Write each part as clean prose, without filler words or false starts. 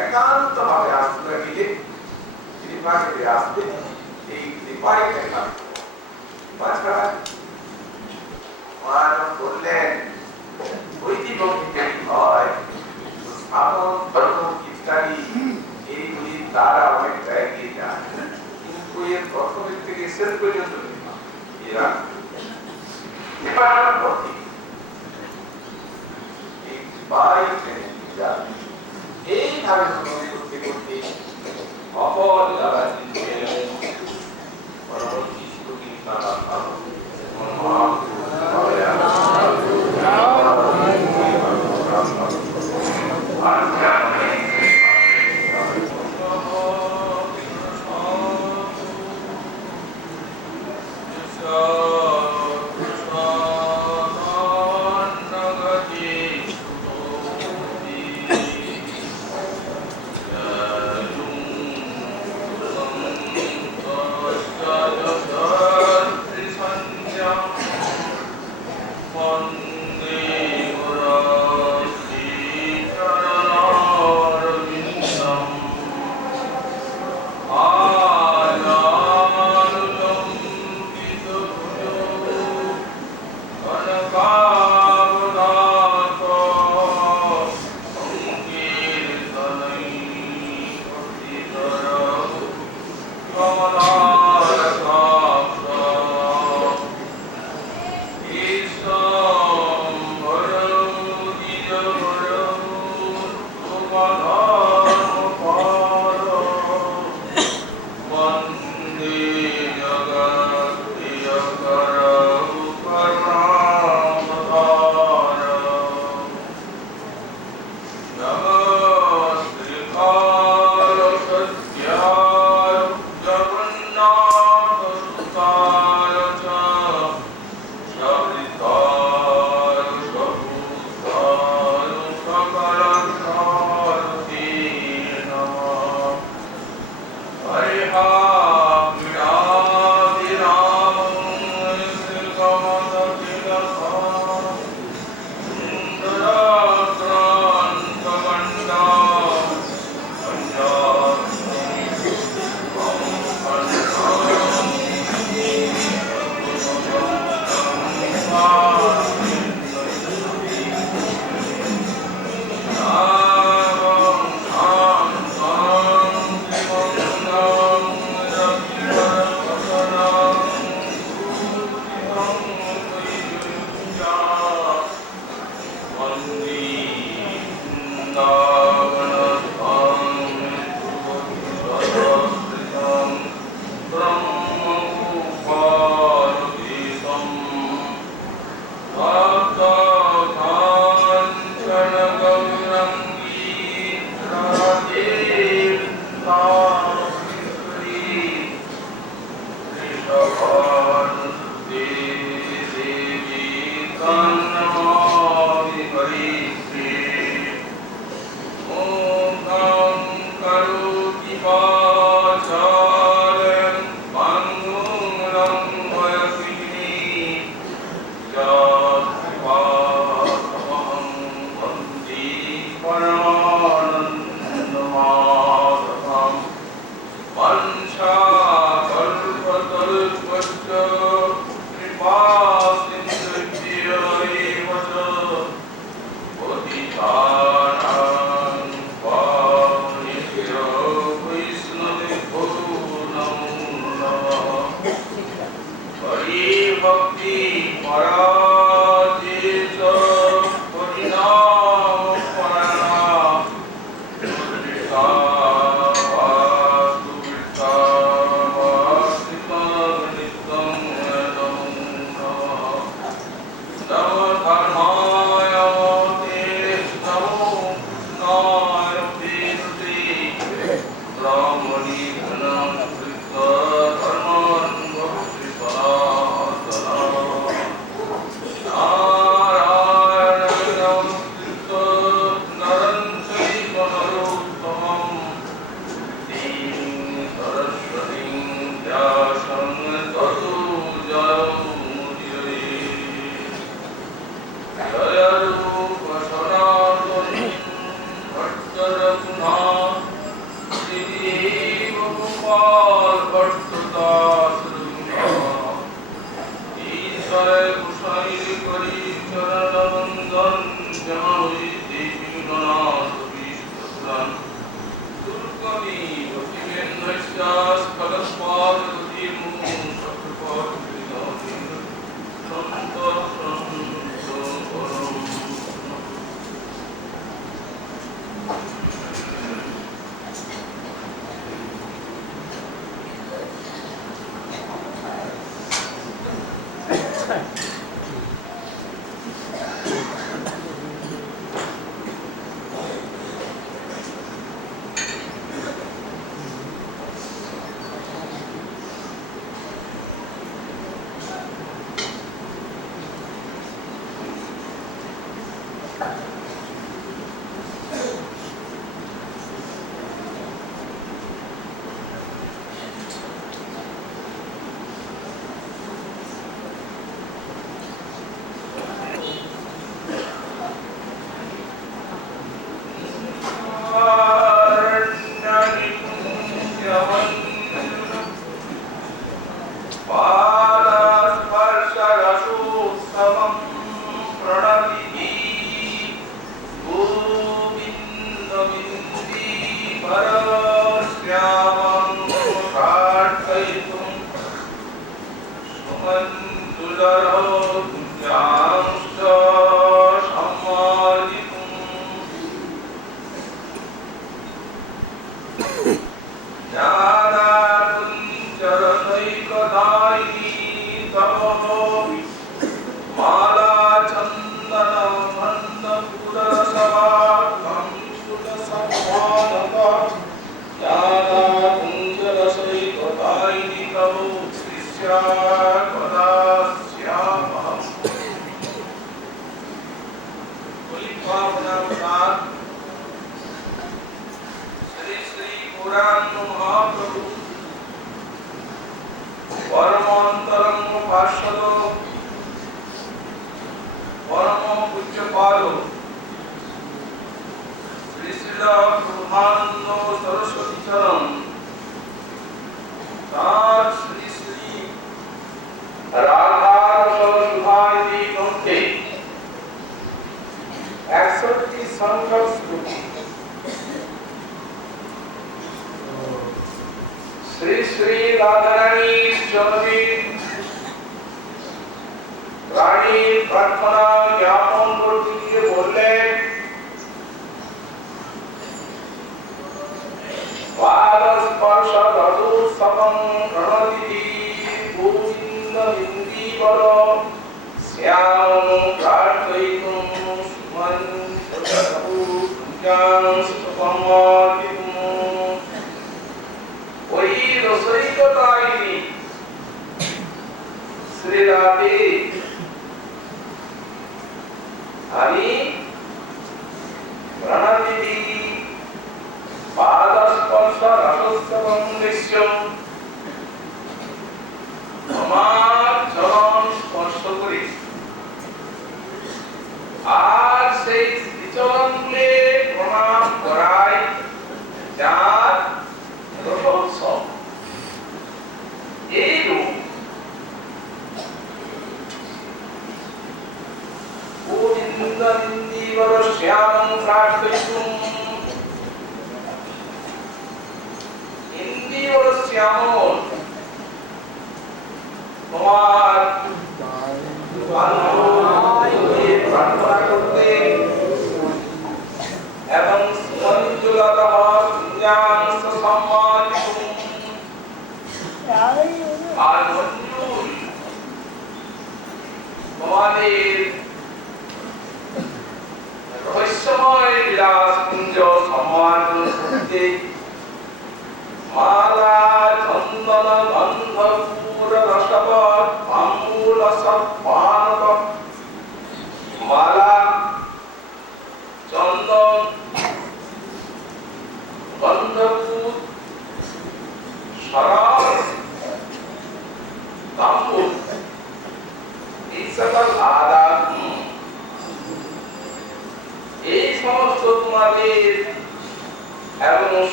একান্ত ভাবে আশ্রয় নিলে কৃপাকে আসতে এই কৃপাই একান্ত তাছাড়া বললেন হয় স্থাপন ধর্ম ইত্যাদি এইগুলি তারা অনেকটা এগিয়ে যায়, কিন্তু এর প্রথমের থেকে শেষ পর্যন্ত এরা এইভাবে করতে করতে অপর যারা পরবর্তী শ্লোকে তারা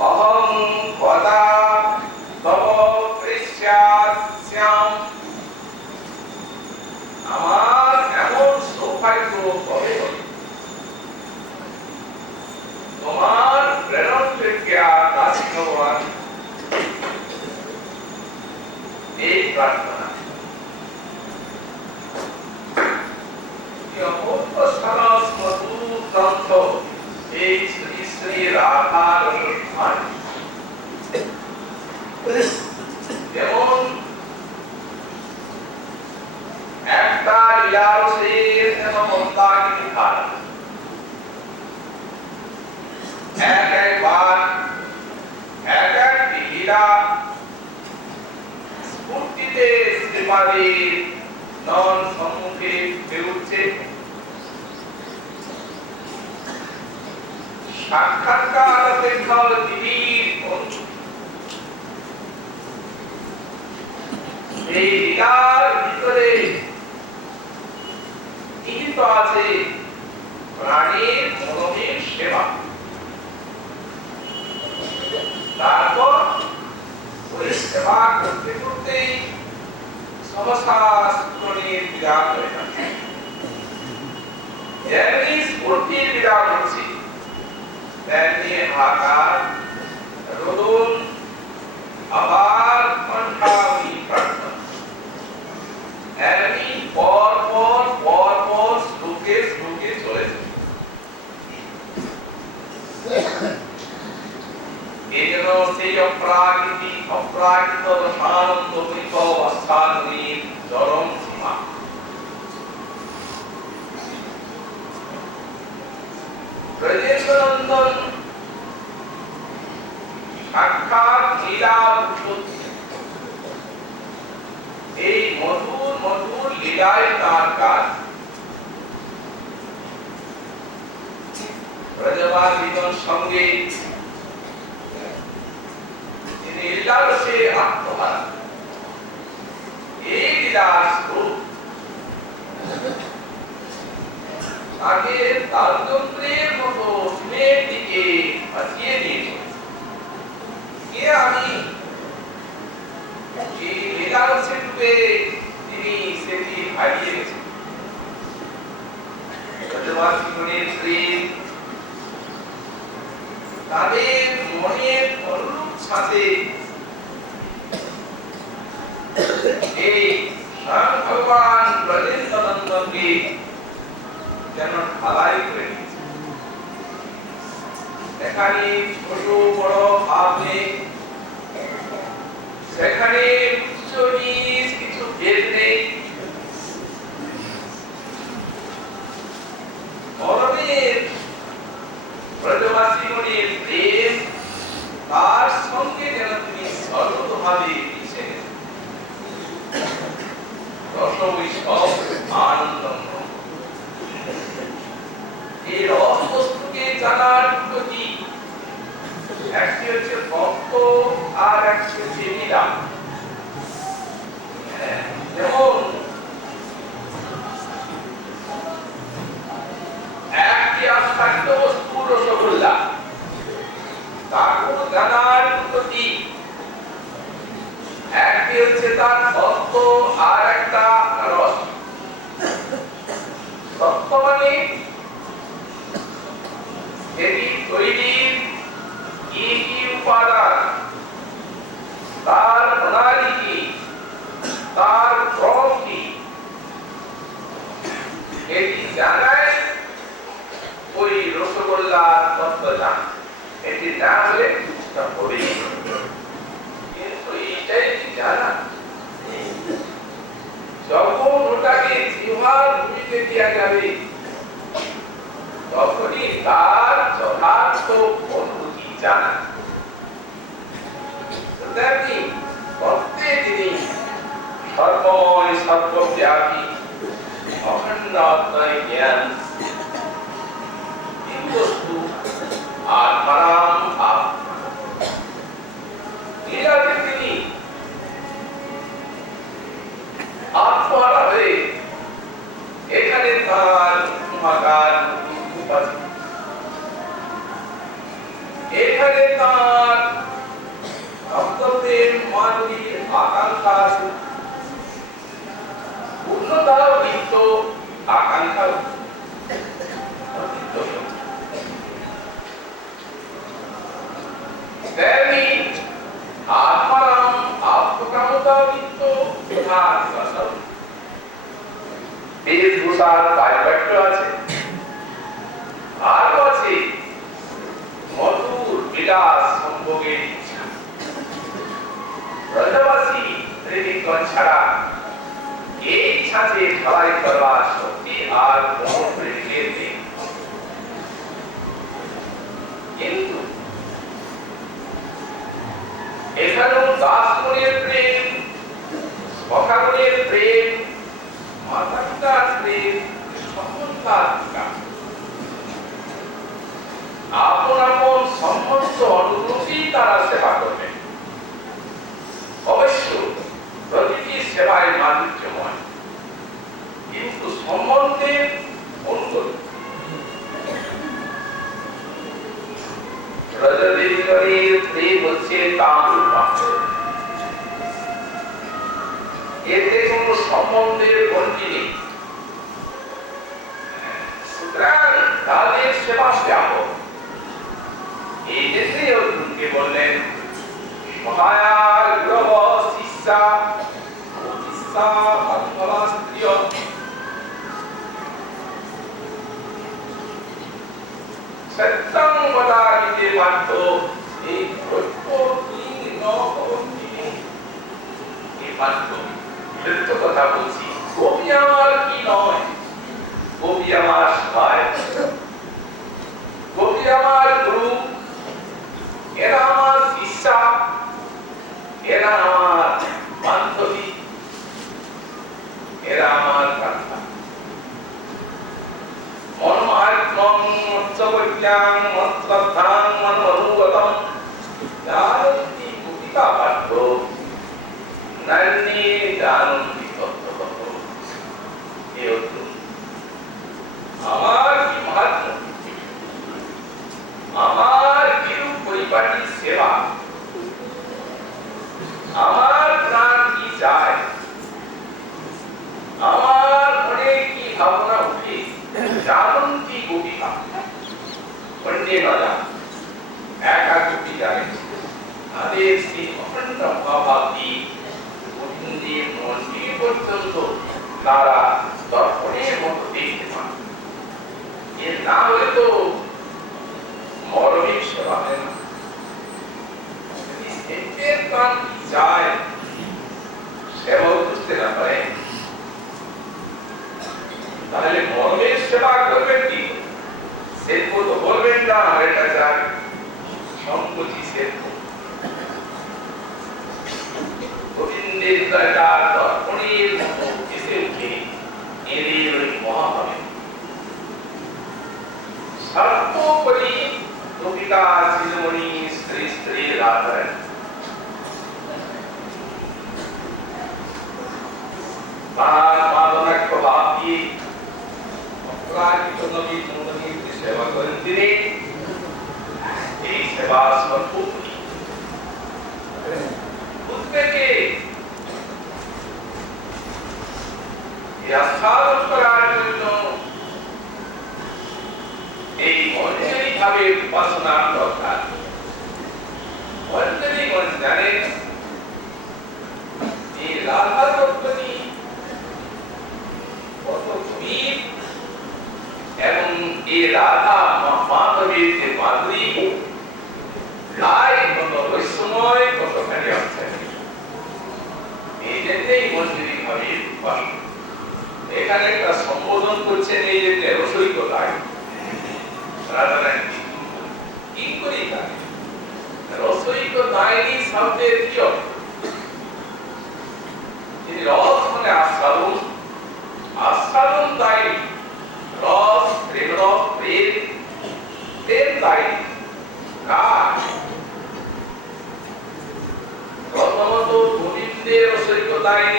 অহং কদা তব কৃষ্যাস্য শ্যাম আমার এমন সৌভাগ্য কবে হবে তোমার প্রেরণ প্রজ্ঞা কাশী ভগবান এই প্রার্থনা অপূর্ব সরস মধুর গ্রন্থ এই শ্রী শ্রী রাধা রসস্থান যেমন একটা লীলারসের যেন মন্দাকিনী ধারা এক একবার এক একটি লীলা স্ফূর্তিতে শ্রীমাদের নয়ন সম্মুখে ফুটে উঠছে সাক্ষাৎকার অপেক্ষা দিদির বন্ধু এই লীলার ভিতরে নিহিত আছে প্রাণীর মনোমের সেবা তারপর ওই সেবা করতে করতে সমস্যা স্ফুরণের বিরাট হয়ে যাচ্ছে যেমনি স্ফূর্তির বিরাট হচ্ছে তেমনি আকার রোদন আবার কণ্ঠাবলী প্রার্থনা এমনি পর পর শ্লোকে শ্লোকে চলেছে এই জন্য সেই অপ্রাকৃত রসানন্দ অবস্থানের চরম সীমা ব্রজেন্দ্রনন্দন সাক্ষাৎ লীলা এই মধুর মধুর লীলায় তার কাজ ব্রজবাসীগণ সঙ্গে তিনি লীলারসে আত্মহারা এই লীলার স্বরূপ তাকে তালযন্ত্রের মতো সুরের দিকে বাঁচিয়ে নিয়ে কে আমি এই লীলারসে ডুবে তিনি সেটি হারিয়ে গেছেন ব্রজবাসীগণের প্রেম তাদের মনের অনুরূপ সাথে এই স্বয়ং ভগবান ব্রজেন্দ্রনন্দনকে যেন ঢালাই করে দিয়েছে এখানে ছোট বড় ভাব নেই সেখানে উচ্চ নিচ কিছু ভেদ নেই পরমের ব্রজবাসীগণের প্রেম তার সঙ্গে যেন তিনি সর্বতভাবে মিশে গেছেন রসবৈষব আনন্দম এই রসবস্তুকে জানার প্রতি একটি হচ্ছে ভক্ত আর একটি হচ্ছে লীলা যেমন একটি আস্থাকিত বস্তু রসগোল্লা তাকে জানার প্রতি একটি হচ্ছে তার সত্য আর একটা রস সত্য মানে এটি তৈরির কি কি উপাদান তার প্রণালী কি তার ক্রম কি এটি জানায় ওই রসগোল্লার তত্ত্ব জান এটি না হলে তা হবেই কিন্তু এইটাই কি জানা যখন ওটাকে জিহ্বার ভূমিতে দেওয়া যাবে তখনই তার যথার্থ অনুভূতি জানা তেমনি প্রত্যেক দিনই সর্বময় সর্বব্যাপী অখণ্ড আত্মায় জ্ঞান বস্তু আর পরাম ভাব লীলাতে তিনি আত্মহারা হয়ে এখানে তার মহাকার উপাধি এখানে তার ভক্তদের মানবীর আকাঙ্ক্ষা নিত্য বেশভূষার পারিপাট্য আছে, আরো আছে মধুর বিলাস সম্ভোগের ইচ্ছা। ব্রজবাসী ত্রিবিক্রম ছাড়া এই ছাঁচে ঢালাই করবার শক্তি আর কোন প্রেমিকের নেই। কিন্তু এখানেও দাসমণির প্রেম, সখাগণের প্রেম, মাতা পিতার প্রেম, সন্তান আপন আপন সম্বন্ধ অনুরূপী তারা সেবা করবেন। অবশ্য প্রতিটি সেবায় মাধুর্যময়, কিন্তু সম্বন্ধের অনুকূল। ব্রজদেবীগণের প্রেম হচ্ছে তাঁবুর পাত্র, এতে কোনো সম্বন্ধের গণ্ডি নেই। সুতরাং তাদের সেবা ব্যাপক। এই জন্যে অর্জুনকে বললেন সহায়ার গ্রহ শিষ্যা শিষ্যা বান্ধবা স্ত্রী সত্যং বদামিতে পার্থ এই প্রত্যেকটি নবন্তি এই পার্থ সত্য কথা বলছি। কবি আমার কি নয়, কবি আমার সহায়, কবি আমার গুরু, এরা আমার শিষ্যা, এরা আমার বান্ধবী, এরা আমার কর্তা। মনমার্গম মৎসবৈজ্ঞাং মৎশ্রদ্ধাং মনমনুগতম জানন্তি কুপিতা পার্থ নান্যে জানন্তি তত্ত্বতত্ত্ব। হে অর্জুন, আমার কি মাহাত্ম্য, আমার কিরূপ পরিপাটি সেবা, আমার প্রাণ কি চায়, আমার মনে কি ভাবনা উঠে, জানন্তি গোপিকা। অন্যে না জান, একা গোপী জানে। তাদের সেই অখণ্ড মহাভাবী গোবিন্দের মন্দির পর্যন্ত তারা দর্পণের মতো দেখতে পান। এর না হলে তো মরমী সেবা হয় না। যদি সেটের প্রাণ কি চায় সেবা বুঝতে না পারে, তাহলে মরমের সেবা করবেন কি? সেবক তো বলবেন না এটা চাই, সংকোচি সেবক। গোবিন্দের দরকার দর্পণের মতো এসে উঠে এদের ওই মহাভাবে সর্বোপরি গোপিকা শিরোমণি শ্রী শ্রী রাধারানী। তার মাদনাক্য ভাব দিয়ে অপরাজিত নবী নন্দনীর যে সেবা করেন তিনি, এই সেবা সর্বোপরি উদ্বেগে আস্বাদন করার জন্য এই মঞ্জরি ভাবে উপাসনার দরকার। মঞ্জরি মন জানেন এই রাধা তত্ত্বটি কত গভীর এবং এই রাধা মাধবীর যে মাধুরী তাই কত রহস্যময়, কতখানি অর্থাৎ। এই জন্যই মঞ্জরি ভাবে উপাসনা। এখানে একটা সম্বোধন করছেন এই জন্য রসই কোথায় রাধারানী কি করি তাই রসই কোথায় শব্দের কি অর্থ? রস মানে আস্বাদন, আস্বাদন তাই রস, প্রেম রস, প্রেম প্রেম তাই কার প্রথমত গোবিন্দের রসৈকতায়,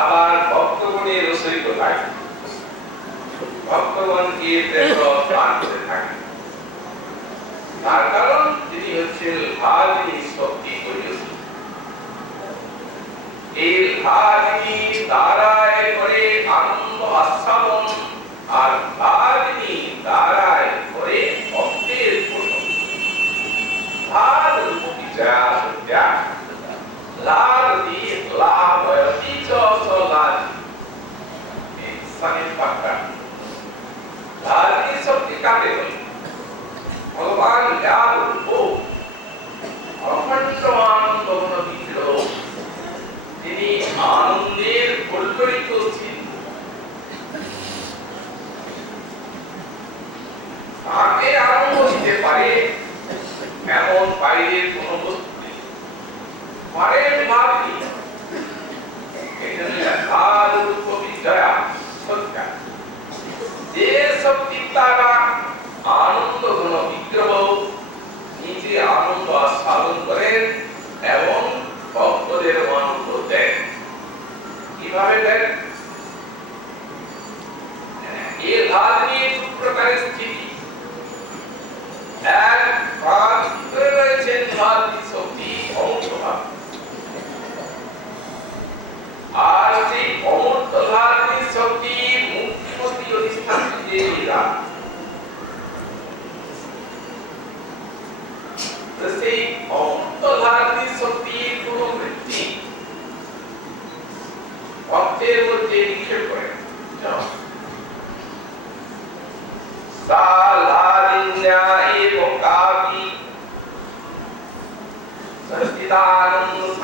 আবার ভক্তগণের রসৈকতায় ভক্তগণকে প্রেম রস পান করে থাকে। তার কারণ তিনি হচ্ছেন ভাগিনী শক্তি পরিবেশন। এই ভাগিনী দ্বারায় করে আনন্দ আস্বাদন, আর ভাগিনী দ্বারায় করে ভক্তের পোষণ। ভাগ রূপ বিচার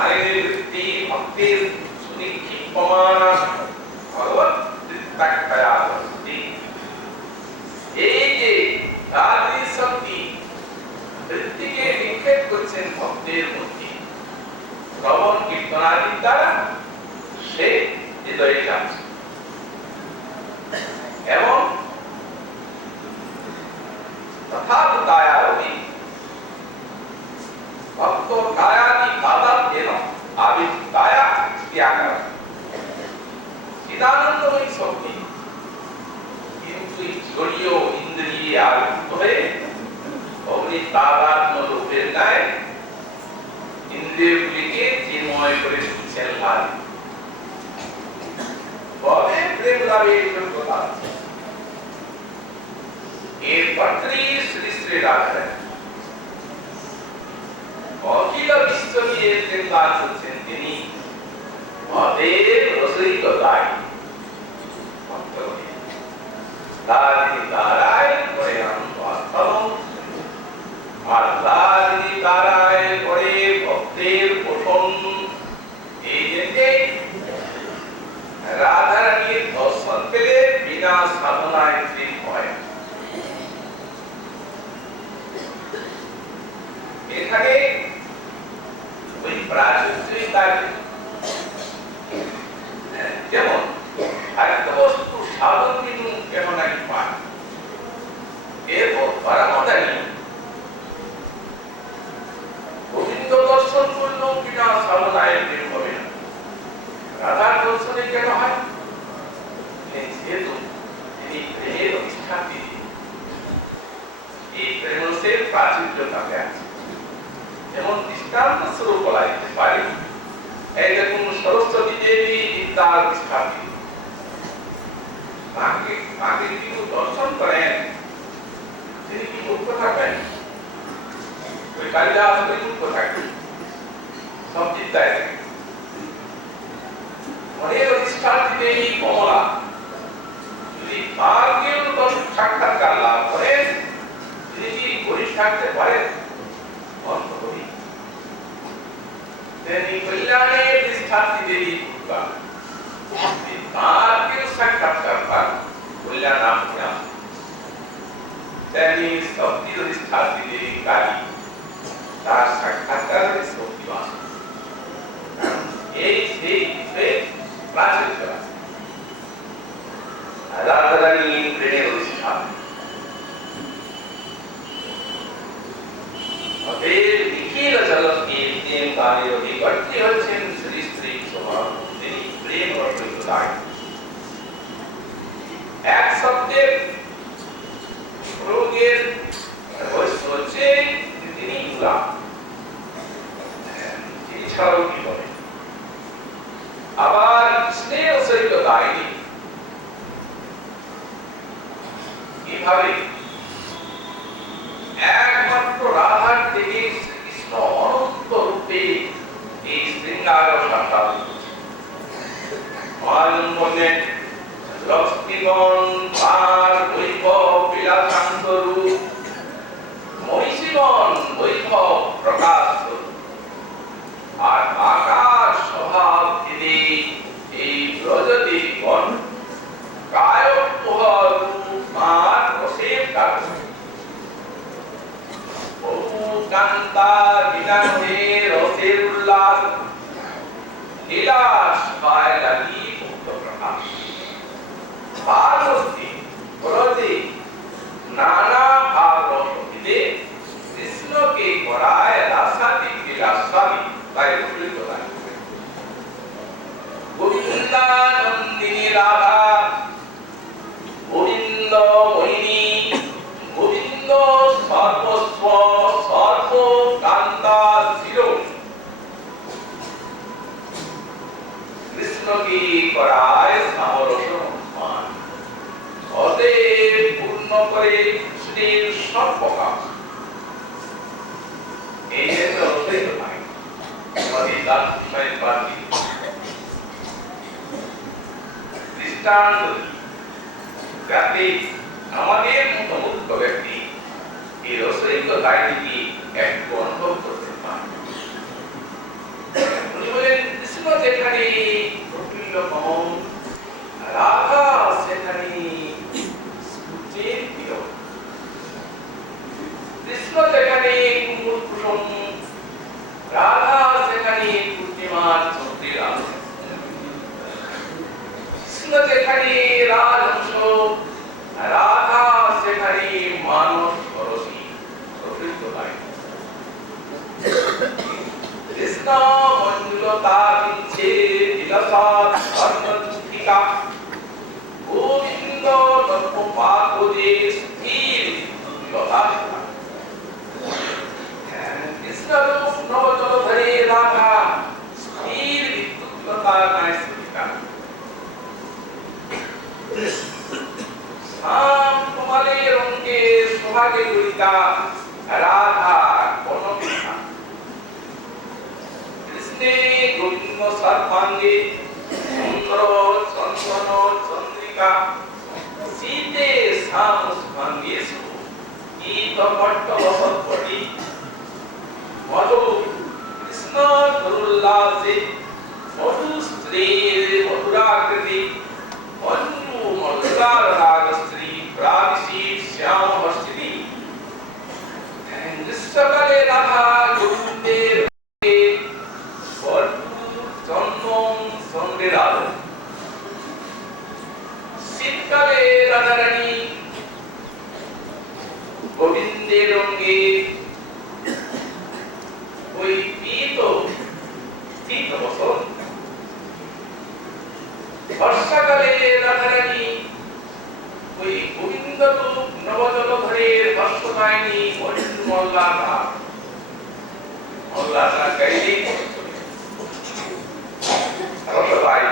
আইনের ভিত্তি ভক্তির সুনিশ্চিত প্রমাণ ভগবত চিত্তাক্ষয়া ভক্তি। এই যে আদি শক্তি বৃত্তিকে নিক্ষেপ করছেন ভক্তের মধ্যে শ্রবণ কীর্তনাদির দ্বারা, সে হৃদয়ে যাচ্ছে এবং তথাৎ কায়ারবি ভক্ত কায়াদি বাধাতেন আবির্কায়া ত্যাগার চিদানন্দময়ী শক্তি কিন্তু জড়ীয় ইন্দ্রিয়ে আবির্ভূত হয়ে অগ্নি তাদাত্ম রূপের ন্যায় ইন্দ্রিয়গুলিকে চিন্ময় করে তুলছেন লাল। তবে প্রেম লাভের যোগ্যতা আছে। এর পাত্রী শ্রী শ্রী রাধা অখিল বিশ্ব দিয়ে প্রেম লাভ করছেন তিনি। অতএব রসিকতায় দারিদ্র দ্বারায় করে আনন্দ আস্থাবন আর দারিদ্র দ্বারায় করে ভক্তের পোষণ। এই যে রাধারানীর দর্শন পেলে বিনা সাধনায় প্রেম হয়। এখানে ওই প্রাচুর্যতার যেমন একটা বস্তু সাধন কিন্তু কেমন নাকি পায়, এরপর পরামর্শ নেই। গোবিন্দ দর্শন করলেও বিনা সাধনায় প্রেম হবে না। রাধার দর্শনে কেন হয়? যেহেতু তিনি প্রেমের অধিষ্ঠাত্রী, এই প্রেমের প্রাচুর্যতাতে আছে। যেমন দৃষ্টান্ত স্বরূপ বলা যেতে পারে, এই দেখুন সরস্বতী দেবী বিদ্যার অধিষ্ঠাত্রী, তাকে কিন্তু দর্শন করেন, তিনি কি মুক্ত থাকবেন? ওই কালিদাস মুক্ত থাকবেন, সব চিন্তায় থাকে। মনের অধিষ্ঠাত্রী দেবী কমলা যদি তাকেও সাক্ষাৎকার লাভ করেন, তিনি কি গরিব থাকতে পারেন? তিনি কল্যাণের অধিষ্ঠাত্রী দেবী দুর্গা, তাকেও সাক্ষাৎকার পান, কল্যাণ নাম নাম। তিনি শক্তির অধিষ্ঠাত্রী দেবী কালী, তার সাক্ষাৎকার শক্তিবান। এই সেই বিষয়ে প্রাচুর্য রাধারানী প্রেমের অধিষ্ঠান। নিখিল জগৎকে প্রেম কালের অধিকর্ত্রী হচ্ছেন শ্রী শ্রী স্বভাব, তিনি প্রেম রসদায়। এক শব্দের প্রয়োগের রহস্য হচ্ছে তিনি মূলা, তিনি ছাড়াও কি বলে। আবার কৃষ্ণের সহিত দায়ী কিভাবে একমাত্র রাধার থেকে শ্রীকৃষ্ণ অনন্ত রূপে এই শৃঙ্গার সম্পাদন করছেন। লক্ষ্মীগণ তার বৈভব বিলাসান্ত রূপ, মহিষীগণ বৈভব প্রকাশ রূপ, আর আকাশ স্বভাব দিদি এই ব্রজদেবীগণ কায়োপহ রূপ আর রসের কাজ। কান্তা বিনাশে রসের উল্লাস, লীলাস পায় লাগি মুক্ত প্রকাশ। পার্বতী ব্রজে নানা ভাব রস দিলে কৃষ্ণকে করায় রাসাদিক লীলাস্বামী, তাই প্রচলিত লাগবে। গোবিন্দানন্দিনী রাধা, গোবিন্দ মোহিনী, গোবিন্দ সর্বস্ব সর্বকান্তা শিরো। কৃষ্ণকে করায় সামরস মান, অতএব পূর্ণ করে কৃষ্ণের সর্বকাম। এই জন্য রসিক ভাই আমাদের দাস বিষয়ের বাড়ি দৃষ্টান্ত যাতে আমাদের মতো মুক্ত ব্যক্তি এই রসিক দায়িত্বটি একটু অনুভব করতে পারে। পূর্ণিমার চন্দ্রের আলো কৃষ্ণ যেখানে রাজহংস রাধা সেখানে মানস সরসী প্রকৃত হয় কৃষ্ণ মঞ্জুলতা বিচ্ছে বিলাসাত ধর্মচুক্তিকা গোবিন্দ তত্ত্বপাদে স্থির লতা কৃষ্ণরূপ নবজলধরে রাধা স্থির বিদ্যুৎলতা নায়স্ফটিকা শ্যাম কমলে রঙ্গে সোহাগে গরিতা রাধা কনপিকা কৃষ্ণে গোবিন্দ সর্বাঙ্গে সুন্দর চন্দন চন্দ্রিকা সীতে শ্যাম সুভাঙ্গেশু গীত পট্টবসৎপটি মধু কৃষ্ণ তরুল্লাসে মধু স্ত্রীর মধুরাকৃতি মঞ্জু মধুরার রাগ স্ত্রী প্রাবিশী শ্যাম হস্তিনী গ্রীষ্মকালে রাধা গোবিন্দের চন্দন চন্দ্রের আলো শীতকালে রাধারানী গোবিন্দের রঙ্গে ওই পীত স্থিত বসন বর্ষাকালে রাধারানী ওই গোবিন্দ রূপ নবজলধরের বর্ষদায়িনী মল্লাকা মল্লাকা গাইলি রসদায়ী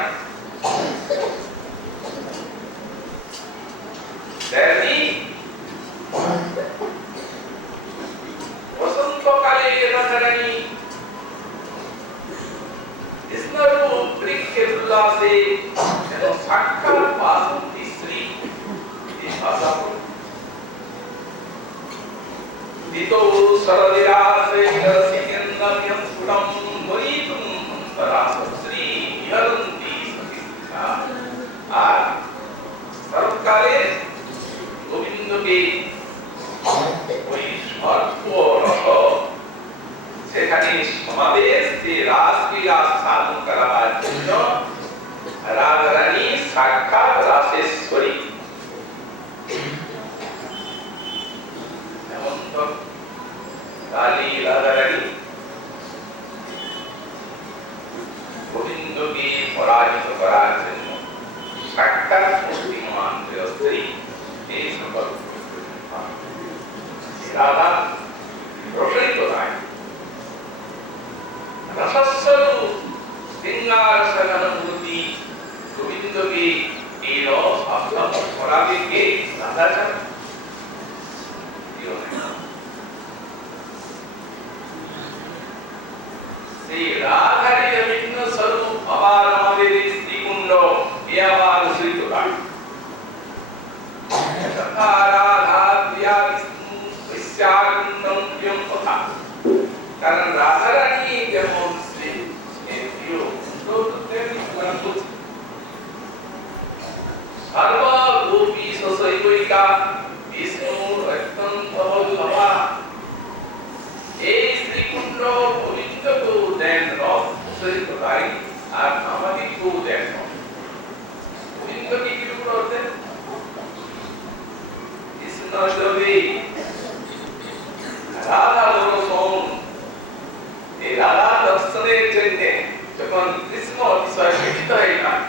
বসন্তকালে রাধারানী কৃষ্ণরূপ বৃক্ষের উল্লাসে যেন সাক্ষাৎ বাসন্তী শ্রী দিতো সরদিরাসে রসিকেন্দ্রম্যম স্ফুটম মরিতুম অন্তরাস শ্রী বিহরন্তি সতীর্থা আর শরৎকালে গোবিন্দকে ওই সর্প রস সেখানে সমাবেশ যে রাসলীলা সাধন করার জন্য রাধারানী সাক্ষাৎ রাসেশ্বরী হেমন্ত কালী রাধারানী গোবিন্দকে পরাজিত করার জন্য সাক্ষাৎ মূর্তিমান স্ত্রী এই সকল রাধা প্রসারিত হয় রসস্বরূপ সিংহাসনানুভূতি গোবিন্দকে এই রস আস্বাদন করাবে কে? রাধা ছাড়া সেই রাধারই অভিন্ন স্বরূপ আবার আমাদের শ্রীকুণ্ড এ আবার উদ্ধৃত হয় তথা রাধা প্রিয়া বিষ্ণু বৈশ্যাকুণ্ডম প্রিয়ম কথা কারণ রাধারানী যেমন শ্রী প্রিয় তেমনি সর্ব গোপী সশৈবৈকা বিষ্ণুর অত্যন্ত বল্লভা এই শ্রীকুণ্ড গোবিন্দকে দেন রস প্রসারিত হয় আর আমাদেরকেও দেন গোবিন্দকে কি করতেন? কৃষ্ণ ছবি রাধা দর্শন এই রাধা দর্শনের জন্য যখন কৃষ্ণ অতিশয় পীড়িত হয়ে যায়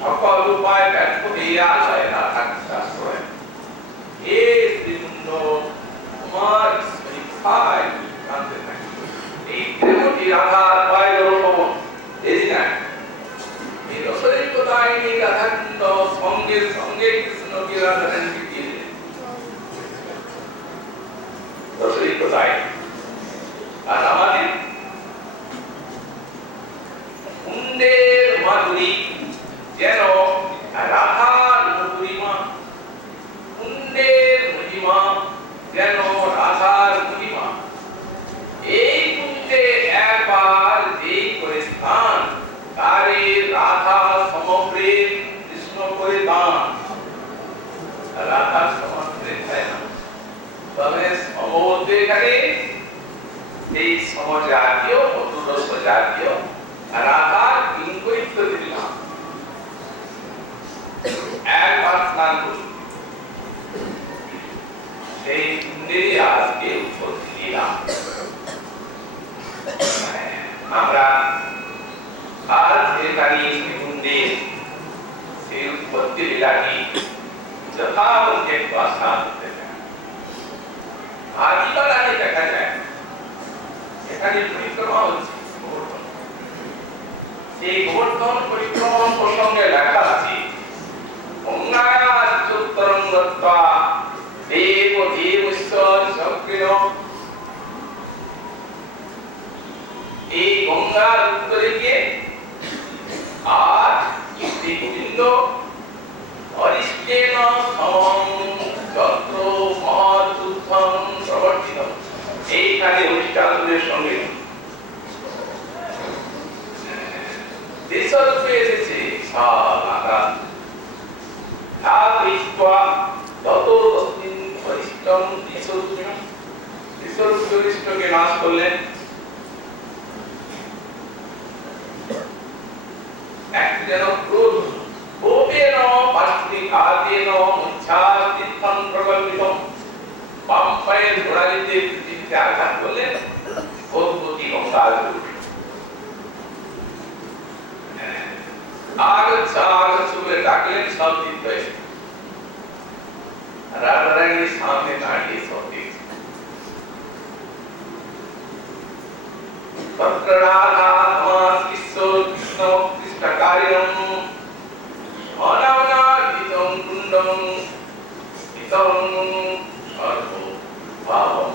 সকল উপায় ব্যর্থ হয়ে আসে রাধাকে আশ্রয় হে শ্রীকুণ্ড তোমার ইচ্ছায় কাঁদতে থাকে এই প্রেমটি রাধার পায়ের রোপণ এই নাই এই রসের কোথায় এই রাধাকুণ্ড সঙ্গে সঙ্গে কৃষ্ণকে রাধারানীকে দিয়ে দেন রসের কোথায় আর আমাদের কুণ্ডের মাধুরী যেন রাধার মধুরিমা কুণ্ডের মহিমা যেন রাধার মহিমা এই কুণ্ডে একবার যেই করে স্থান তারে রাধা সমপ্রেম কৃষ্ণ করে দান রাধা সমপ্রেম হয় না তবে সমবদ্ধ এখানে এই সমজাতীয় মধুরস জাতীয় রাধার কিঙ্করিত্ব দিলাম একবার স্নান করি সেই কুণ্ডেরই আজকে উৎপত্তি দিলাম। আমরা আজ যেখানে কুণ্ডে সেই উৎপত্তি লীলাটি যথামধ্যে একটু আশা করতে চাই। আজকাল আগে দেখা যায় এখানে পরিক্রমা হচ্ছে সেই গোবর্ধন পরিক্রমণ প্রসঙ্গে লেখা আছে গঙ্গাচোত্তরঙ্গত্বা দেব দেবশ্বর সক্রিয়। এই গঙ্গার উত্তরে গিয়ে আর শ্রী গোবিন্দ অরিষ্টেন সমং যত্র মহৎ প্রবর্তিত। এইখানে অরিষ্টাসুরের সঙ্গে দেশরূপে এসেছে সালাকার তা দৃষ্টা তত তস্মিন অরিষ্টম দেশরূপিণ। দেশরূপে অরিষ্টকে নাশ করলেন। একটি যেন ক্রোধ কোপেন পাষ্টিঘাতেন মুচ্ছাস্তিত্বং প্রকল্পিতম। বাম পায়ের ঘোড়ালিতে পৃথিবীতে আঘাত করলেন। ভগবতী গঙ্গার বলে ডাকলেন। সব দিন হয়েছে রাধারানীর সামনে দাঁড়িয়ে সব দেখছে। তত্ররাধা তোমাস ঈশ্বর কৃষ্ণ কৃষ্ণকারিণম অনাবনাদিতং কুণ্ডং ইতং সর্বভাবম।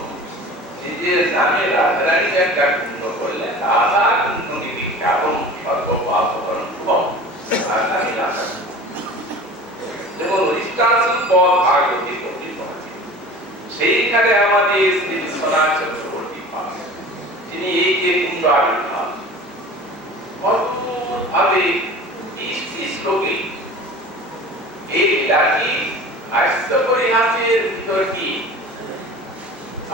নিজের নামে রাধারানী একটা কুণ্ড করলেন। রাধা কুণ্ড নীতি এবং সর্বভাবকরণ সেইখানে আমাদের শ্রী বিশ্বনাথ চক্রবর্তী তিনি এই যে কুণ্ড আবির্ভাব ভাবে শ্লোকে এই লীলাটি হাস্য পরিহাসের ভিতর কি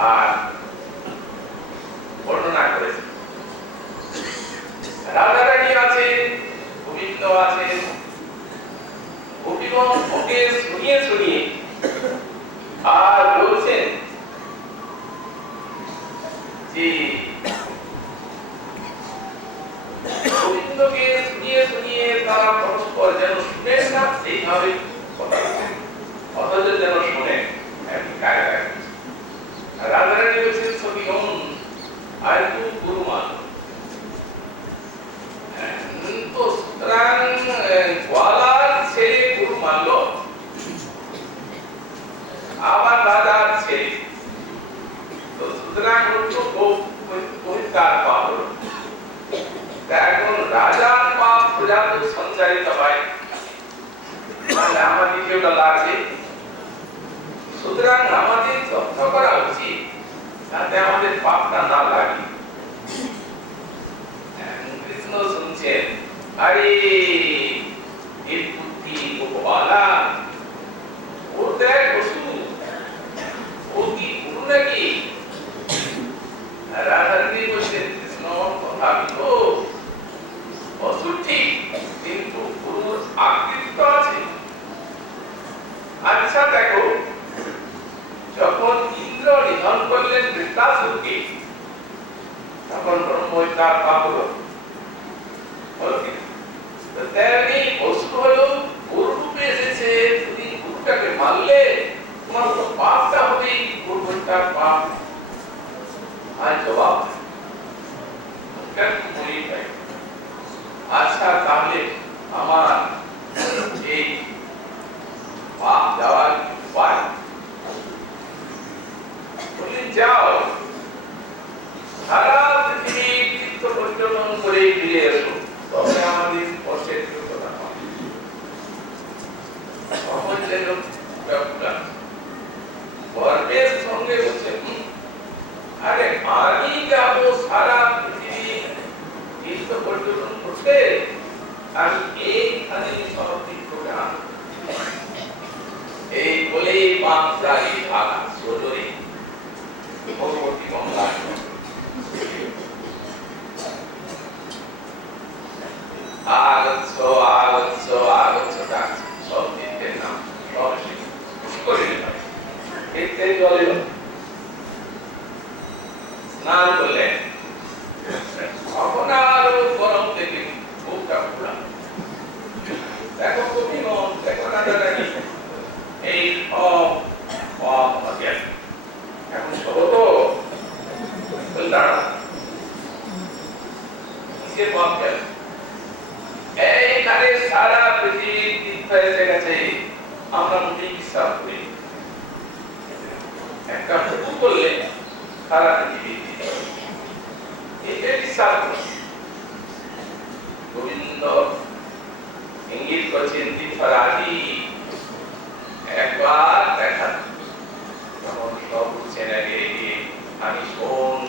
আর বর্ণনা করেছে। রাধারানী আছে, গোবিন্দ আছে, গোপীগণ ওকে শুনিয়ে শুনিয়ে আর বলছেন যে গোবিন্দকে শুনিয়ে শুনিয়ে তারা পরস্পর যেন শুনেন না সেইভাবে কথা বলছেন, অথচ যেন শুনেন রাধারানী বলছেন সখীগণ আর তু গুরুমান। তো সুতরাং গোয়ালার ছেলে গুরু মানল, আবার রাজার ছেলে, তো সুতরাং পরিষ্কার পাপ হল। এখন রাজার পাপ প্রজা তো সঞ্চারিত হয়, তাহলে আমাদেরকে ওটা লাগবে। সুতরাং আমাদের যত্ন করা উচিত যাতে আমাদের পাপটা না লাগে। কৃষ্ণ শুনছেন, আরে এই বুদ্ধি গোপালা ও দেখ বসু, ও কি গুরু নাকি? রাধারানী বলছেন কৃষ্ণ কথা তো বসু ঠিক, কিন্তু গুরুর আকৃষ্ট আছে। আচ্ছা দেখো, যখন ইন্দ্র নিধন করলেন বৃত্তাসুরকে, তখন ব্রহ্মহত্যার পাপ হলো। তেমনি বসু হলো গুরু রূপে এসেছে, তুমি গুরুটাকে মারলে তোমার তো পাপটা হবে, গুরু হত্যার পাপ। আর জবাব আচ্ছা তাহলে আমার এই পাপ যাওয়ার উপায় বললেন, যাও সারা পৃথিবী তীর্থ পর্যটন করে ফিরে এসো, তবে আমাদের কষ্টের কথা পাবে। গর্বের সঙ্গে বলছে, আরে আমি যাবো সারা পৃথিবী তীর্থ পর্যটন করতে, আমি এইখানে সব তীর্থ গ্রাম। এই বলেই পাপ প্রাণী ভাগা সদরে ভগবতী গঙ্গা আগচ্ছ আগচ্ছ আগচ্ছ ডাকছে, সব তীর্থের নাম, সব খুশি করে নিলাম। তীর্থের জলে স্নান করলেন, তখন আরো গরম থেকে বুকটা পুরা। দেখো কবি মন, দেখো রাজারানী, এই সব পাপ আমাকে এখন সব তো দাঁড়া কিসের পাপ গেল? এইখানে সারা পৃথিবীর তীর্থ এসে গেছে, আমরা মোটেই বিশ্বাস করি। একটা ভুল করলে সারা পৃথিবী এটাই বিশ্বাস করি। গোবিন্দ ইঙ্গিত করছেন তীর্থরাজি একবার দেখা। তখন সব বুঝছেন আগে আমি শোন,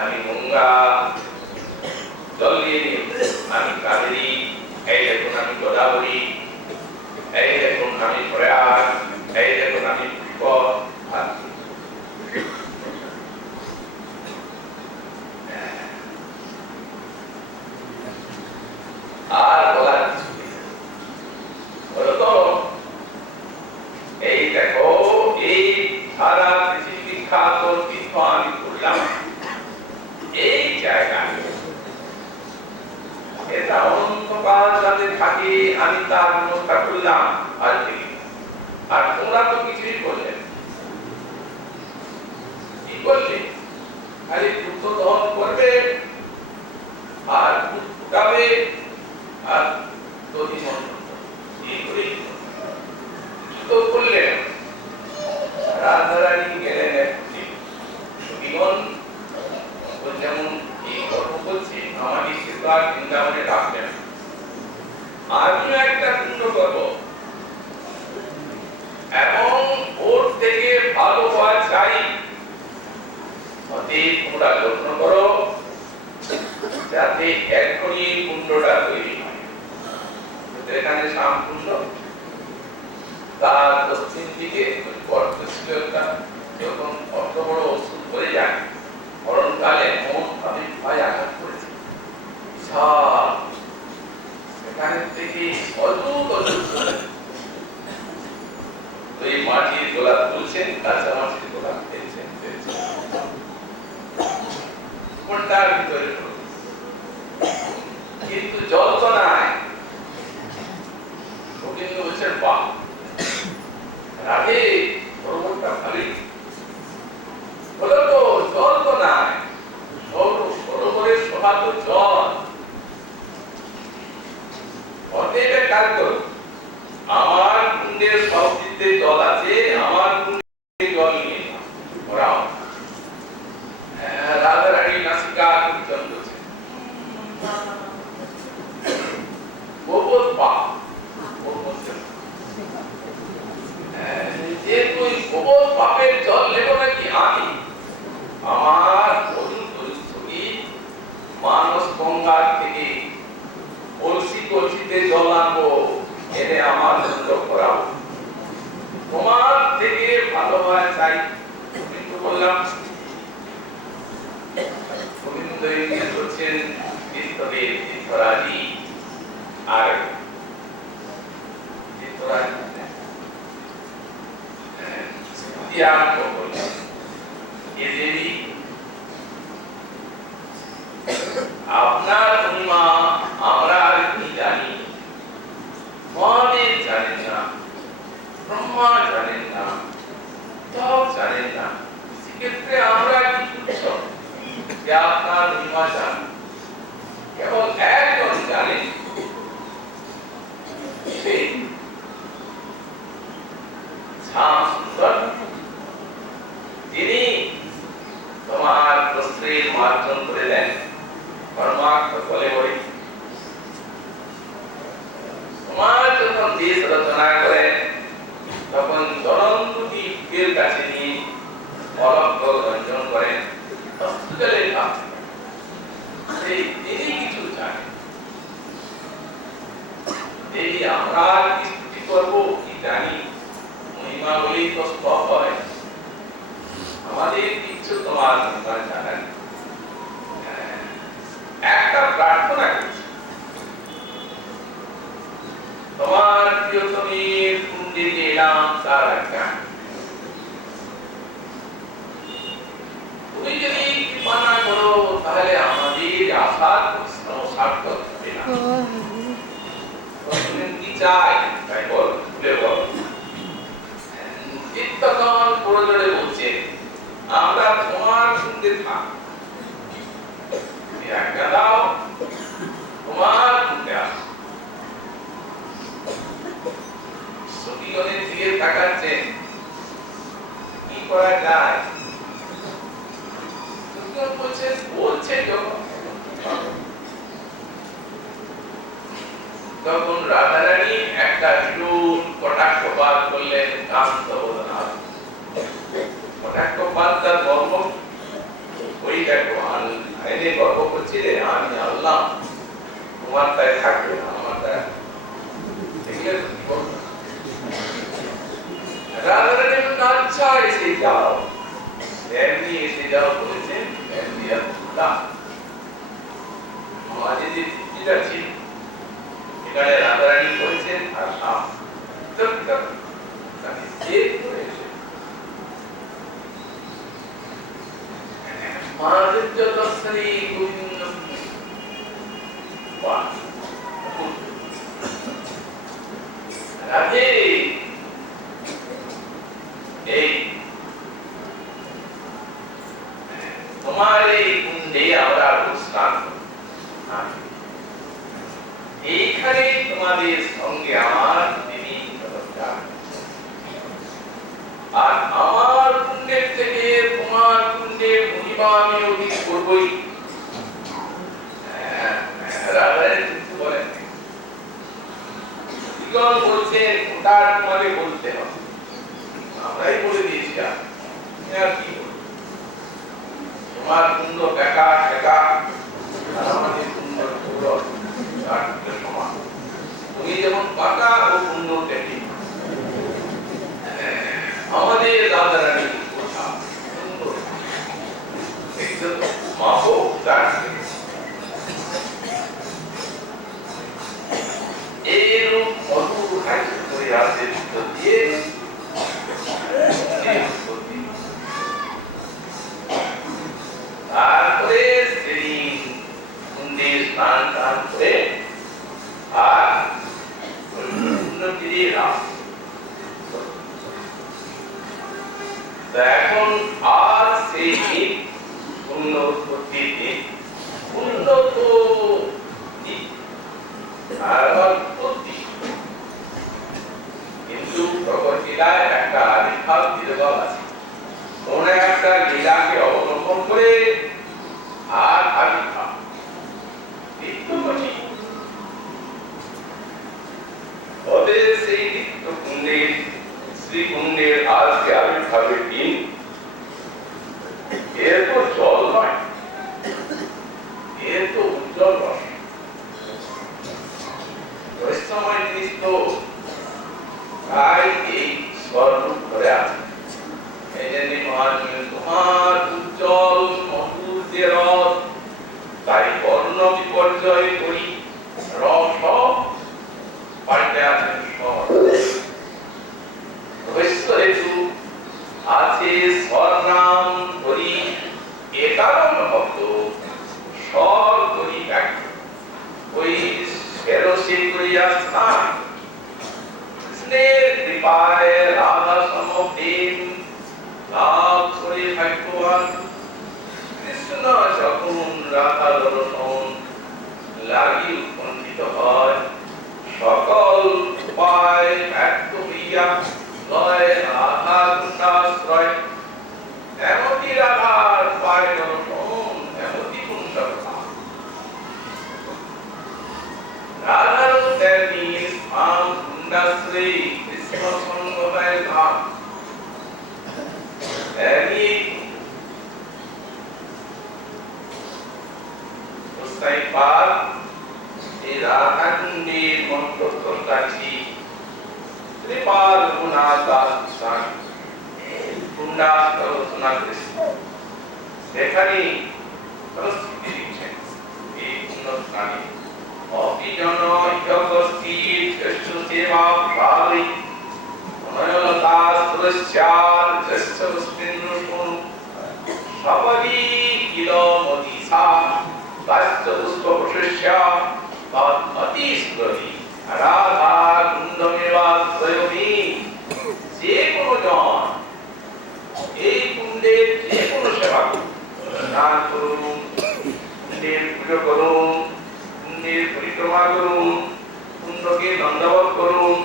আমি গঙ্গা, জল দিয়ে আমি কাবেরী, এই দেখুন আমি গোদাবরী, এই দেখুন আমি প্রয়াগ, এই দেখুন আমি পুষ্কর। আর বলার কিছু নেই। বলতো এই দেখো এই সারা পৃথিবী বিখ্যাত তীর্থ আমি করলাম, এই জায়গায় এটা অনন্তকাল যাতে থাকে আমি তার ব্যবস্থা করলাম। আর তোমরা তো কিছুই করলে, কি করলে? খালি দুধ দহন করবে আর দুধ ফুটাবে আর দধি মন্ত্র তো করলে। রাধারানী গেলেন জীবন যেমন এই গল্প বলছি, আমাকে সেবার বৃন্দাবনে রাখবেন, আমিও একটা কুণ্ড করব এবং ওর থেকে ভালো হওয়া চাই। তোমরা যত্ন করো যাতে এখনই কুণ্ডটা তৈরি হয়। এখানে শাম কুণ্ড, তার দক্ষিণ দিকে গর্ত ছিল একটা, যখন অত বড় ওষুধ করে যায় মরণকালে মন আমি ভয় আঘাত করেছে, সেখানে থেকে অদ্ভুত এই মাটির গোলা তুলছেন, কাঁচা মাটির গোলা ফেলছেন, কোনটার ভিতরে কিন্তু জল তো নাই। গোবিন্দ বলছেন বাহ রাধে সরোবরটা খালি, বলো তো জল তো নাই, সরোবরের শোভা তো জল। অতএব কাজ করো, আমার কুণ্ডের সব দিতে জল আছে, আমার কুণ্ডে জল নিয়ে ওরাও। রাধারানী নাসিকা কীর্তন করছে, গোবর পাপ যে তুই গোবর পাপের জল নেব নাকি আমি? আমার মানস গঙ্গার থেকে কলসি কলসিতে জল আনবো, এনে আমার জন্য করাবো, তোমার থেকে ভালো হয় চাই। কিন্তু বললাম গোবিন্দ করছেন তীর্থদেব তীর্থরাজি, আর তীর্থরাজি আরম্ভ করলেন এ দেবী আপনার মহিমা আমরা আর কি জানি, মহাদেব জানেন না, ব্রহ্মা জানেন না, সব জানেন না, সেক্ষেত্রে আমরা কি করছ যে আপনার মহিমা জান? কেবল একজন জানেন, যিনি তোমার বস্ত্রের মার্জন করে দেন কর্মার্থ ফলে বলে। তোমার যখন দেশ রচনা করেন তখন চরণ দুটি বুকের কাছে নিয়ে অলক্ষ রঞ্জন করেন, জলে তিনি কিছু জানেন। এই আমরা কি করবো কি জানি, মহিমা বলেই তো স্তব হয়, আমাদের কিছু তোমার মহিমা জানেন। একটা প্রার্থনা করছি, আল্লাহর আজ্ঞা। তুমি যদি কৃপা না করো তাহলে আমাদের আশার কোনো সার্থক হবে না। তুমি কি চাই তাই বল, খুলে বল। চিত্তগণ প্রজোরে বলছে আমরা তোমার সঙ্গে থাক, আজ্ঞা দাও, তোমার সঙ্গে আস। সখীগণের দিকে তাকাচ্ছেন, কি করা যায়? সখীগণ বলছেন, বলছে যখন। তখন রাধারানী একটা বিরূপ কটাক্ষপাত করলেন কান্ত বদনা। কটাক্ষপাত তার গর্ব, ওই দেখো আইনে গর্ব করছি রে, আমি আল্লাহ, তোমার তাই থাকবে না, আমার তাই। দেখলে রাধারানী আচ্ছা এসে যাও, এমনি এসে যাও বলেছেন, এমনি আল্লাহ। আমাদের যে চুক্তিটা ছিল এখানে রাধারানী করেছেন আর সাপ তাকে জেদ করেছে। মাধুর্য দর্শনে গোবিন্দ রাধে, এই তোমার এই কুণ্ডে আমরা স্নান এইখানে তোমাদের সঙ্গে আমার দেবী নমস্কার, আর আমার কুণ্ডের থেকে তোমার কুণ্ডের মহিমা আমি অধিক করবই। বলছেন ওটা তোমাদের বলতে হবে, আমরাই বলে দিয়েছিলাম তোমার কুণ্ড বেকা ঠেকা আর আমাদের কুণ্ড সমান। তুমি যেমন পাকা ও কুণ্ড টেকে, আমাদের রাধারানী কথা সুন্দর মাহো এইরূপ মধুর হাসি করে আসে দিয়ে তারপরে সেদিন কুণ্ডে স্নান টান করে আর এখন আর সেই পূর্ণ উৎপত্তি উন্নত কিন্তু প্রকৃতিলায় একটা আবির্ভাব বিরোধ আছে, কোন একটা লীলাকে অবলম্বন করে আর আবির্ভাব ওদের সেই নিত্য কুণ্ডের শ্রীকুণ্ডের আজকে আবির্ভাবের দিন। এর তো জল নয়, এর তো উজ্জ্বল রস, রহস্যময় জিনিস তো, তাই এই স্বরূপ করে আছে। এই জন্য মহাজন তোমার উজ্জ্বল মধুর যে রস, তাই বর্ণ বিপর্যয় করি রস পাল্টে আছেন রহস্য হেতু আছে স্বরনাম করি, এ কারণ ভক্ত স্বর করি ব্যাখ্যা ওই ফেরসে করিয়া স্থান কৃষ্ণের কৃপায় রাধা সমপ্রেম লাভ করে ভাগ্যবান। কৃষ্ণ যখন রাধা দর্শন লাগি উৎকণ্ঠিত হয়, সকল উপায় ব্যর্থ হইয়া লয় রাধা কুণ্ডাশ্রয়। এমতি রাধার পায় দর্শন, এমতি কুণ্ড রাধার তেমনি স্থান কুণ্ডাশ্রয়ী কৃষ্ণ সঙ্গময় ধাম। রাধা কুণ্ডের মন্ত্রী ত্রিপাল সেখানে সংস্কৃতি দিচ্ছেন এই পুণ্যস্থানে অভিজন ইহগস্তির শ্রেষ্ঠ সেবা ভাবে অনয়লতা সুরস্যার যস্যস্মিন্নুষু সপদি কিলমতিসা তাস্য পুষ্পপুষ্পস্যা তৎপতি সুরবি রাধা কুণ্ডমেবাশ্রয়মি। যে কোনো জন এই কুণ্ডের যে কোনো সেবা করুন, স্নান করুন, কুণ্ডের পুজো করুন, কুণ্ডের পরিক্রমা করুন, কুণ্ডকে দণ্ডবত করুন,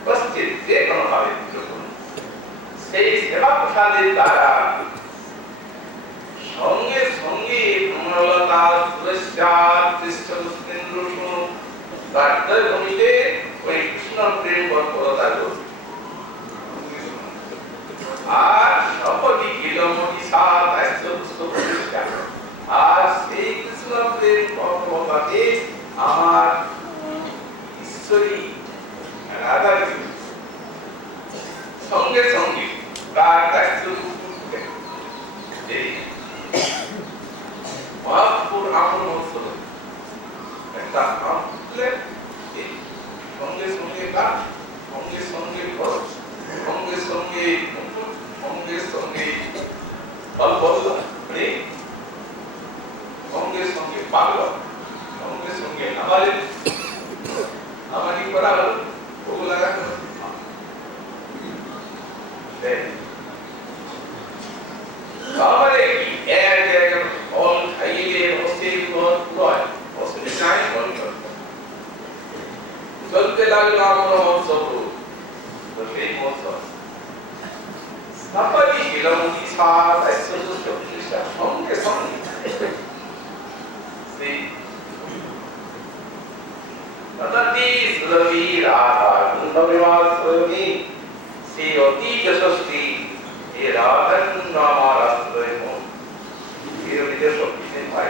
উপস্থিত যে কোনো ভাবে পুজো করুন, সেই সেবা প্রসাদের দ্বারা সঙ্গে সঙ্গে ব্রহ্মলতা সুরস্যার দৃশ্যপুষ্পেন্দ্রসু তার ভূমিতে ওই কৃষ্ণ প্রেম বৎপরতা করবে। আর সপদি কিলমতিসা তাস্য পুষ্পপুষ্পস্যা, আর সেই কৃষ্ণ প্রেম বৎপরতাকে আমার ঈশ্বরী রাধা সঙ্গে সঙ্গে তার তাস্য মহাপুর আমল মহোৎসব একটা সঙ্গে সঙ্গে কাজ, সঙ্গে সঙ্গে খরচ, সঙ্গে সঙ্গে সঙ্গে সঙ্গে সঙ্গে সঙ্গে পাগল, সঙ্গে সঙ্গে নামালে নামানি করা হলো, ভোগ লাগানো তাহলে কি এক জায়গায় ফল খাইয়ে বসে হয় বসে নাই চলতে লাগলো আমার মহোৎসব। তো সেই মহোৎসব সপদি কিলমতিসা তাস্য পুষ্পপুষ্পস্যা সঙ্গে সঙ্গে সেই তততি সুরবি রাধা কুণ্ডমেবাশ্রয়মি, সেই অতি যশস্বী এই রাধা কুণ্ড আমার আশ্রয় মন। এর ভিতরে সব কিছু পাই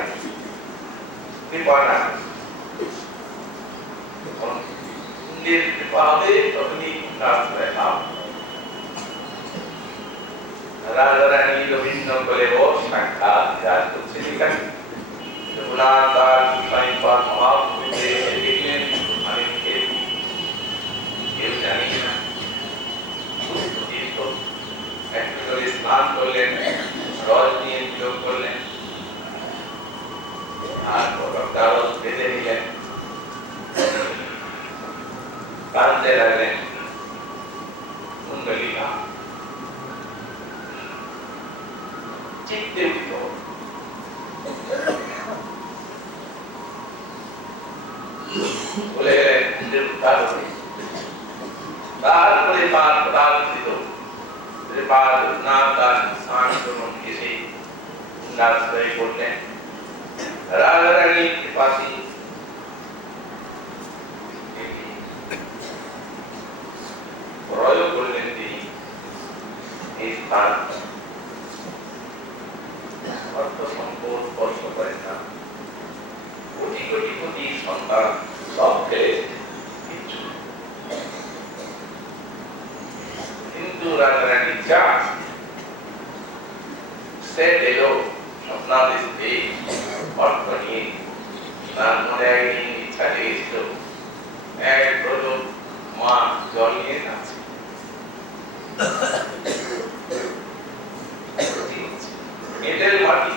কৃপা না কুণ্ডের কৃপা হবে, তখনই কুণ্ড আশ্রয় নাম। রাধারানী রবীন্দ্র করে ও সাক্ষাৎ বিরাজ করছে এখানে। রঘুনাথদাস গোস্বামীপাদ মহাপ্রভুতে দেখলেন আমি কেউ জানি না, একটু করে স্নান করলেন, রস নিয়ে যোগ করলেন, আর রস বেঁধে দিলেন, কাঁদতে লাগলেন। কুণ্ডলিকা চিত্তে উঠল, বলে গেলেন কুণ্ডের উদ্ধার হবে। তারপরে পার প্রদান এসে কুণ্ডাশ্রয় করলেন। রাধারানী কৃপাসী প্রয়োগ করলেন তিনি এই স্থান। অর্থ সম্পদ স্পর্শ করেন না, কোটি কোটি কোটি সন্তান সব ফেলে কিচ্ছু, কিন্তু রাধারানী চা সে এলো স্বপ্নাদেশ পেয়ে অর্থ নিয়ে। তার মনে একদিন ইচ্ছা লেগেছিল এক ব্রজ মা জল নিয়ে যাচ্ছে, মেয়েদের মাটি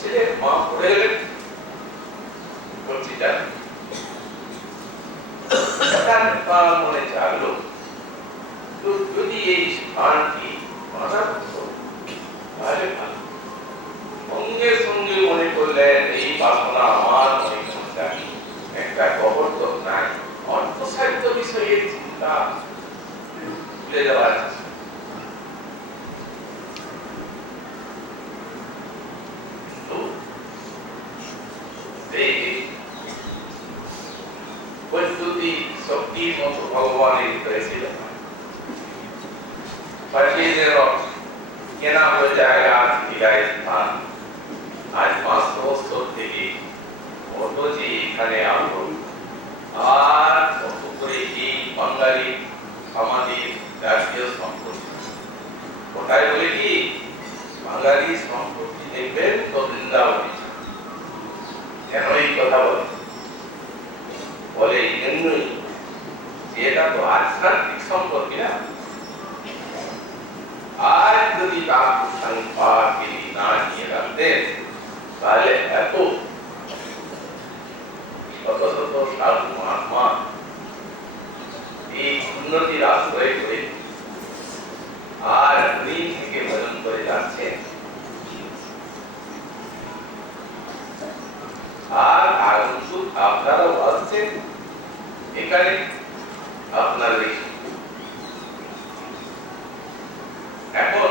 ছেলে মা পড়ে গেলেন বলছিটা মনে জাগলো, তো যদি এই স্থানটি মানা তাহলে ভালো। সঙ্গে সঙ্গে মনে করলেন এই বাসনা আমার মনে জানি একটা প্রবর্তক নাই, অর্থ সাহিত্য বিষয়ে চিন্তা ভুলে যাওয়া যাচ্ছে। বৈদ্যুতিক শক্তির মতো ভগবানের ভিতরে ছিল, কেনা হয়ে জায়গা বিদায় স্থান। আজ 500 বছর থেকে কত যে এখানে আলো, আর কত করে এই বাঙালি আমাদের জাতীয় সম্পত্তি। ওটাই বলে কি বাঙালি সম্পত্তি দেখবেন তো বৃন্দাবনে। কেন এই কথা বলে? বলে এই জন্যই প্রস্তুত, আপনারাও আসছেন এখানে আপনাদের। এখন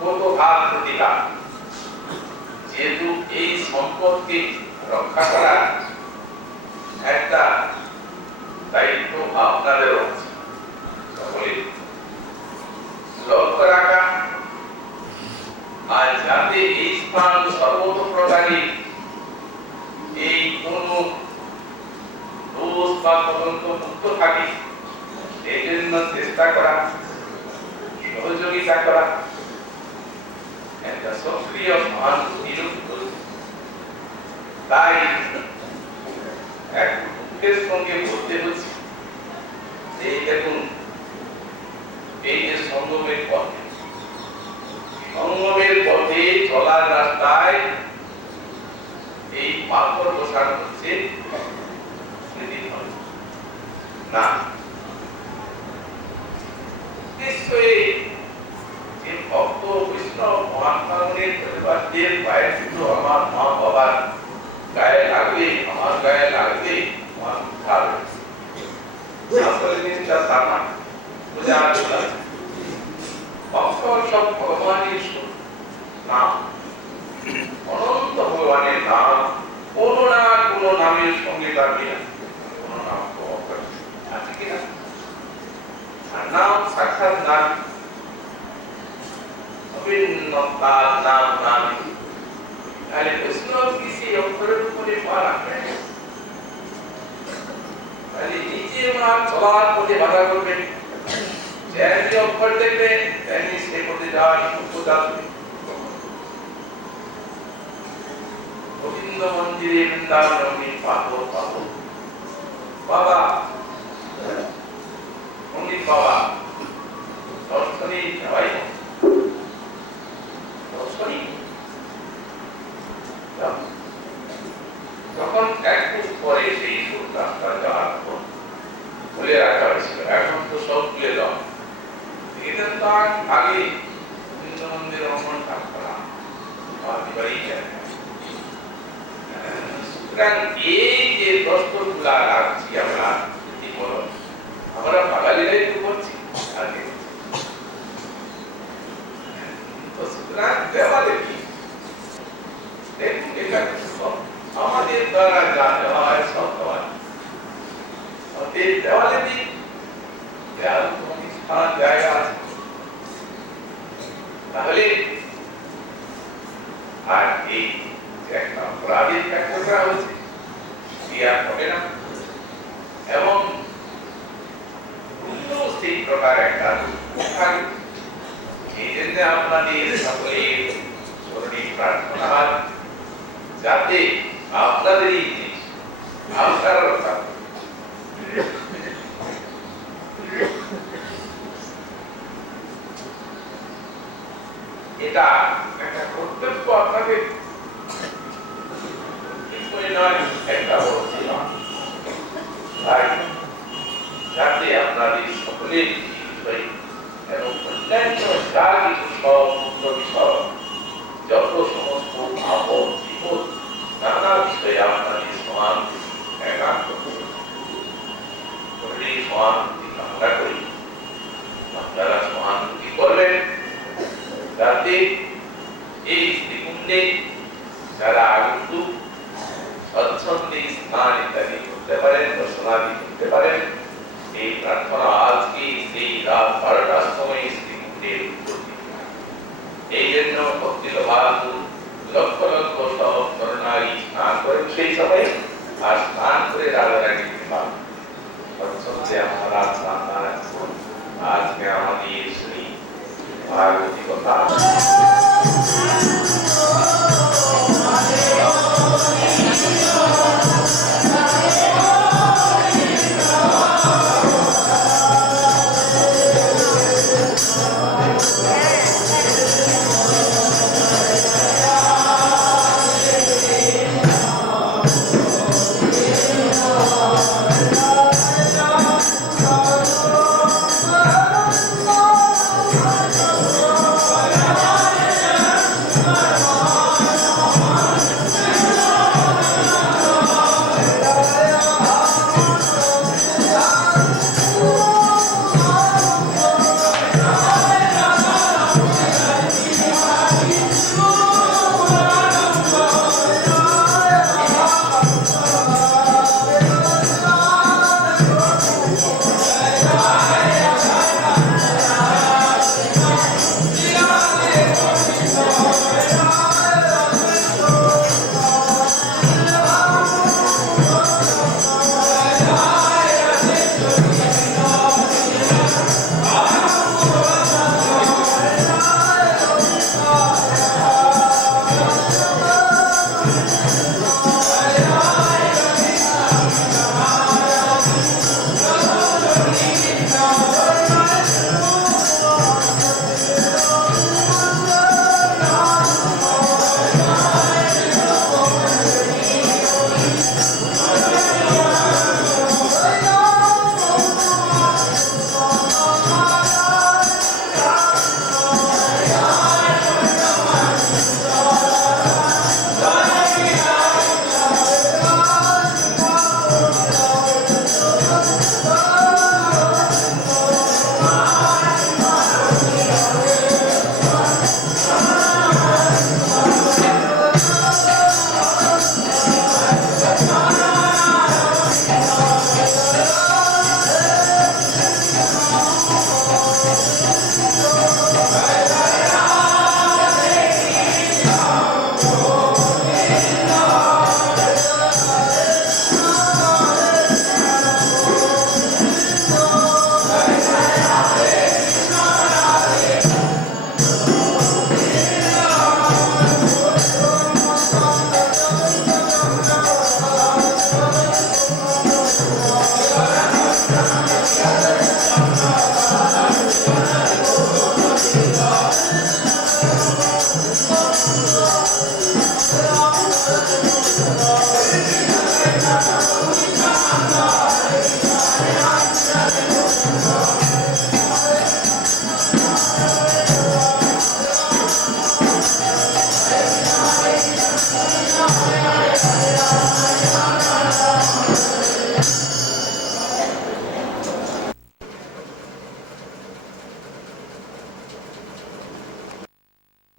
কত ভাগ প্রতিকার, যেহেতু এই সম্পদকে রক্ষা করা একটা দায়িত্ব আপনাদেরও আছে, সকলে লক্ষ্য রাখা, আর যাতে এই স্থান সর্বতোপ্রকারী এই কোন দোষ বা কলঙ্ক মুক্ত থাকে, এই জন্য চেষ্টা করা, সহযোগিতা করা, একটা সক্রিয় সহানুভূতি রূপ। তাই এক দুঃখের সঙ্গে বলতে হচ্ছে, এই দেখুন এই যে সঙ্গমের পথে, সঙ্গমের পথে চলার রাস্তায় এই পাথর বসানো হচ্ছে না। নিশ্চয়ই যে ভক্ত বৈষ্ণব মহাত্মাগণের পরিবারদের পায়ের জুতো আমার মা বাবার গায়ে লাগবে, আমার গায়ে লাগবে, আমার ভালো আসলে জিনিসটা তা না, বোঝা যাচ্ছে। ভক্ত সব ভগবানের নাম, অনন্ত ভগবানের নাম, কোন না কোন নামের সঙ্গে তার মিল কোন নাম আছে কিনা? আর নাম সাক্ষাৎ নাম, অভিন্ন নাম নাম। তাহলে বৈষ্ণব কি সেই অক্ষরের উপরে পা রাখবে? তাহলে নিজে ওনার চলার পথে বাধা করবেন, যেমনি অক্ষর দেখবে তেমনি সে পথে যাওয়ার যোগ্যতা আসবে। গোবিন্দ মন্দিরে বৃন্দাবনে পাথর পাথর বাবা, পণ্ডিত বাবা দর্শনী সবাই দর্শনী। যখন একটু পরে সেই রাস্তা যাওয়ার পর খুলে রাখা হয়েছিল, এখন তো সব খুলে দাও। এটা তো আগে গোবিন্দ মন্দির অমন করা বাড়ি যায়। এই যে দস্তরগুলা রাখছি আমরা, আমরা বাঙালিরাই তো করছি আগে। তো সুতরাং দেওয়ালে কি দেখুন, এটা আমাদের দ্বারা যা দেওয়া হয় সব দেওয়া, দেওয়ালে দিন দেওয়াল স্থান জায়গা আছে, তাহলে আর এই একটা অপরাধের ব্যাখ্যা করা হয়েছে আর হবে না। এবং সেই প্রকার একটা থাকে, এই জন্য আপনাদের সকলের চরণে প্রার্থনা যাতে আপনাদের এই জিনিস আপনারা রক্ষা করেন। এটা একটা কর্তব্য আপনাদের, একটা যাতে আপনাদের সকলের বিষয় এবং অন্যান্য যা কিছু সমস্ত বিষয়, যত সমস্ত আপদ বিপদ নানা বিষয়ে আপনাদের সমান একান্ত সহানুভূতি কামনা করি। আপনারা সহানুভূতি করবেন যাতে এই শ্রীকুণ্ডে যারা আগন্তুক স্বচ্ছন্দে স্নান ইত্যাদি করতে পারেন, দর্শনাদি করতে পারেন। এই প্রার্থনা আজকে সেই রাত 12টার সময় শ্রীকুণ্ডের উৎপত্তি। এই জন্য লক্ষ লক্ষ সব নরনারী স্নান করেন সেই সময়, আর স্নান করে রাধারানী কৃপা স্বচ্ছন্দে আমরা স্নান আজকে আমাদের শ্রী ভাগবতী কথা